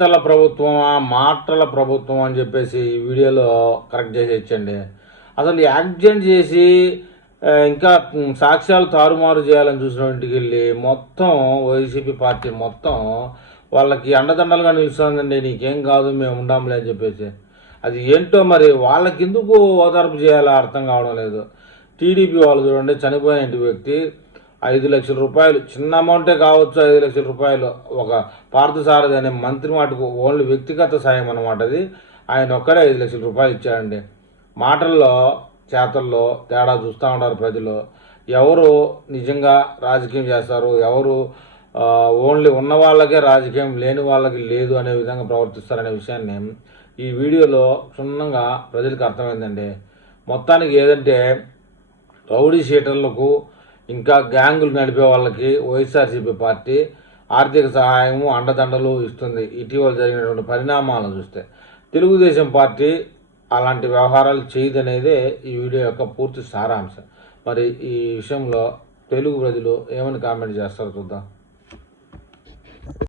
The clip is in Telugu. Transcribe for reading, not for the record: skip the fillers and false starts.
చేతల ప్రభుత్వమా మాటల ప్రభుత్వం అని చెప్పేసి ఈ వీడియోలో కరెక్ట్ చేసి ఇచ్చండి. అసలు యాక్సిడెంట్ చేసి ఇంకా సాక్ష్యాలు తారుమారు చేయాలని చూసిన ఇంటికి వెళ్ళి మొత్తం వైసీపీ పార్టీ మొత్తం వాళ్ళకి అండదండలుగా నిలుస్తుందండి. నీకేం కాదు, మేము ఉండాంలే అని చెప్పేసి. అది ఏంటో మరి వాళ్ళకి ఎందుకు ఓదార్పు చేయాలో అర్థం కావడం లేదు. టీడీపీ వాళ్ళు చూడండి, చనిపోయిన ఇంటి వ్యక్తి 5 లక్షల రూపాయలు, చిన్న అమౌంటే కావచ్చు, 5 లక్షల రూపాయలు ఒక పార్థసారథి అనే మంత్రి మాటకు ఓన్లీ వ్యక్తిగత సాయం అన్నమాట. అది ఆయన ఒక్కడే 5 లక్షల రూపాయలు ఇచ్చాడండి. మాటల్లో చేతల్లో తేడా చూస్తూ ఉంటారు ప్రజలు. ఎవరు నిజంగా రాజకీయం చేస్తారు, ఎవరు ఓన్లీ ఉన్న వాళ్ళకే రాజకీయం, లేని వాళ్ళకి లేదు అనే విధంగా ప్రవర్తిస్తారనే విషయాన్ని ఈ వీడియోలో క్షుణ్ణంగా ప్రజలకు అర్థమైందండి. మొత్తానికి ఏదంటే రౌడీ షీటర్లకు ఇంకా గ్యాంగులు నడిపే వాళ్ళకి వైఎస్ఆర్సీపీ పార్టీ ఆర్థిక సహాయము అండదండలు ఇస్తుంది. ఇటీవల జరిగినటువంటి పరిణామాలను చూస్తే తెలుగుదేశం పార్టీ అలాంటి వ్యవహారాలు చేయదనేదే ఈ వీడియో యొక్క పూర్తి సారాంశం. మరి ఈ విషయంలో తెలుగు ప్రజలు ఏమని కామెంట్ చేస్తారో చూద్దాం.